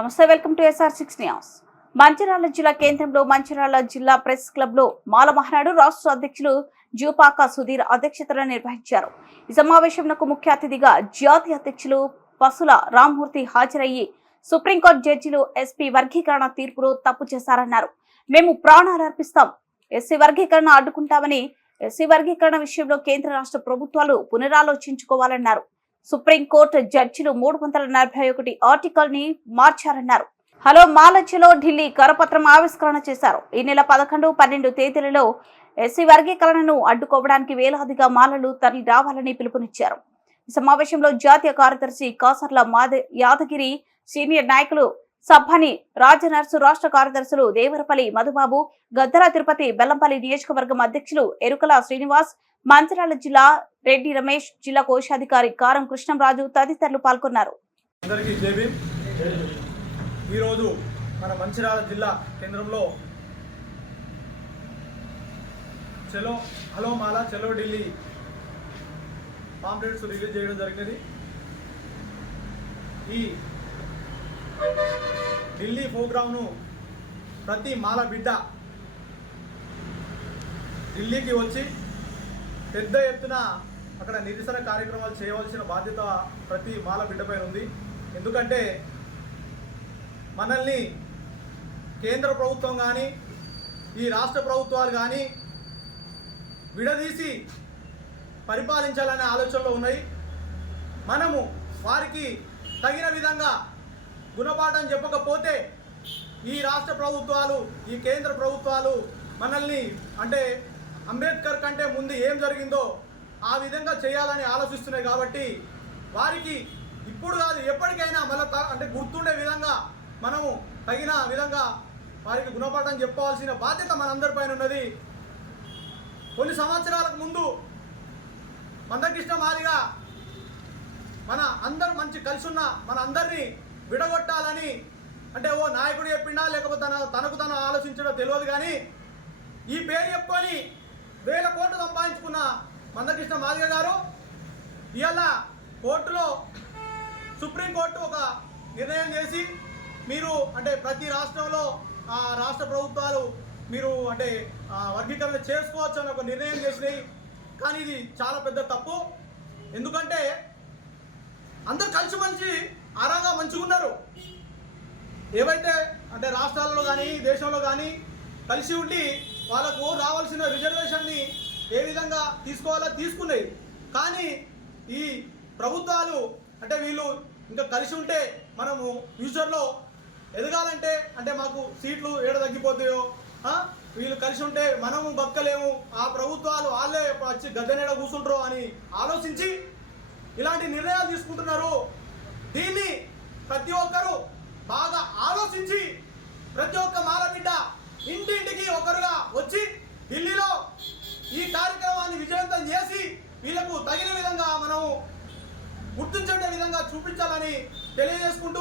నమస్తే, welcome to SR6 news. Mancherial జిల్లా కేంద్రంలో మంచిర్యాల జిల్లా ప్రెస్ క్లబ్ లో మాల మహానాడు రాష్ట్ర అధ్యక్షులు జూపాక సుధీర్ అధ్యక్షతన నిర్వహించారు. ఈ సమావేశంలో ముఖ్య అతిథిగా జాతీయ అధ్యక్షులు పసుల రామ్మూర్తి హాజరయ్యి సుప్రీంకోర్టు జడ్జిలు ఎస్పీ వర్గీకరణ తీర్పును తప్పు చేశారన్నారు. మేము ప్రాణాలు అర్పిస్తాం, ఎస్సీ వర్గీకరణ అడ్డుకుంటామని, ఎస్సీ వర్గీకరణ విషయంలో కేంద్ర రాష్ట్ర ప్రభుత్వాలు పునరాలోచించుకోవాలన్నారు. సుప్రీంకోర్టు జడ్జిలు 341 ఆర్టికల్ ని మార్చారన్నారు. హలో మాలచలో ఢిల్లీ కరపత్రం ఆవిష్కరణ చేశారు. ఈ నెల 11, 12 తేదీలలో ఎస్సీ వర్గీకరణను అడ్డుకోవడానికి వేలాదిగా మాలలు తరలి రావాలని పిలుపునిచ్చారు. ఈ సమావేశంలో జాతీయ కార్యదర్శి కాసర్ల యాదగిరి, సీనియర్ నాయకులు సభని రాజనర్సు, రాష్ట్ర కార్యదర్శులు దేవరపల్లి మధుబాబు, గద్దర తిరుపతి, బెల్లంపల్లి నియోజకవర్గం అధ్యక్షులు ఎరుకల శ్రీనివాస్, మంచిర్యాల జిల్లా రెడ్డి రమేష్, జిల్లా కోశాధికారి కారం కృష్ణంరాజు తదితరులు పాల్గొన్నారు. అందరికీ జై భీమ్. ఈరోజు మన మంచిర్యాల జిల్లా కేంద్రంలో చలో హలో మాలా చలో ఢిల్లీ పాంప్లెట్స్ రిలీజ్ చేయడం జరిగినది. ఈ ఢిల్లీ ప్రోగ్రామ్ను ప్రతి మాల బిడ్డ ఢిల్లీకి వచ్చి పెద్ద ఎత్తున అక్కడ నిరసన కార్యక్రమాలు చేయవలసిన బాధ్యత ప్రతి మాల బిడ్డపై ఉంది. ఎందుకంటే మనల్ని కేంద్ర ప్రభుత్వం కానీ ఈ రాష్ట్ర ప్రభుత్వాలు కానీ విడదీసి పరిపాలించాలనే ఆలోచనలో ఉన్నాయి. మనము వారికి తగిన విధంగా గుణపాఠం చెప్పకపోతే ఈ రాష్ట్ర ప్రభుత్వాలు, ఈ కేంద్ర ప్రభుత్వాలు మనల్ని అంటే అంబేద్కర్ కంటే ముందు ఏం జరిగిందో ఆ విధంగా చేయాలని ఆలోచిస్తున్నాయి. కాబట్టి వారికి ఇప్పుడు కాదు ఎప్పటికైనా మళ్ళీ అంటే గుర్తుండే విధంగా మనము తగిన విధంగా వారికి గుణపాఠం చెప్పవలసిన బాధ్యత మనందరిపైన ఉన్నది. కొన్ని సంవత్సరాలకు ముందు మందకృష్ణ మాదిగా మన అందరు మంచి కలిసి ఉన్న మన అందరినీ విడగొట్టాలని అంటే ఓ నాయకుడు చెప్పిండా లేకపోతే తనకు తను ఆలోచించడో తెలియదు. కానీ ఈ పేరు చెప్పుకొని 1000 కోట్లు సంపాదించుకున్న మందకృష్ణ మాదిగ గారు ఇవాళ కోర్టులో సుప్రీంకోర్టు ఒక నిర్ణయం చేసి మీరు అంటే ప్రతి రాష్ట్రంలో రాష్ట్ర ప్రభుత్వాలు మీరు అంటే వర్గీకరణ చేసుకోవచ్చు అని ఒక నిర్ణయం చేసినాయి. కానీ ఇది చాలా పెద్ద తప్పు. ఎందుకంటే అందరు కలిసిమెలిసి ఆరాగా మంచిగా ఉన్నారు. ఏవైతే అంటే రాష్ట్రాల్లో కానీ దేశంలో కానీ కలిసి ఉండి వాళ్ళకు రావాల్సిన రిజర్వేషన్ని ఏ విధంగా తీసుకోవాలో తీసుకున్నాయి. కానీ ఈ ప్రభుత్వాలు అంటే వీళ్ళు ఇంకా కలిసి ఉంటే మనము ఫ్యూచర్లో ఎదగాలంటే అంటే మాకు సీట్లు ఏడ తగ్గిపోతాయో, వీళ్ళు కలిసి ఉంటే మనము బతకలేము, ఆ ప్రభుత్వాలు వాళ్ళే వచ్చి గద్దెనేడ కూర్చుంటారో అని ఆలోచించి ఇలాంటి నిర్ణయాలు తీసుకుంటున్నారు. దీన్ని ప్రతి ఒక్కరూ బాగా ఆలోచించి ప్రతి ఒక్క మాలబిడ్డ ఇంటింటికి ఒకరుగా వచ్చి ఢిల్లీలో ఈ కార్యక్రమాన్ని విజయవంతం చేసి వీళ్ళకు తగిన విధంగా మనము గుర్తించే విధంగా చూపించాలని తెలియజేసుకుంటూ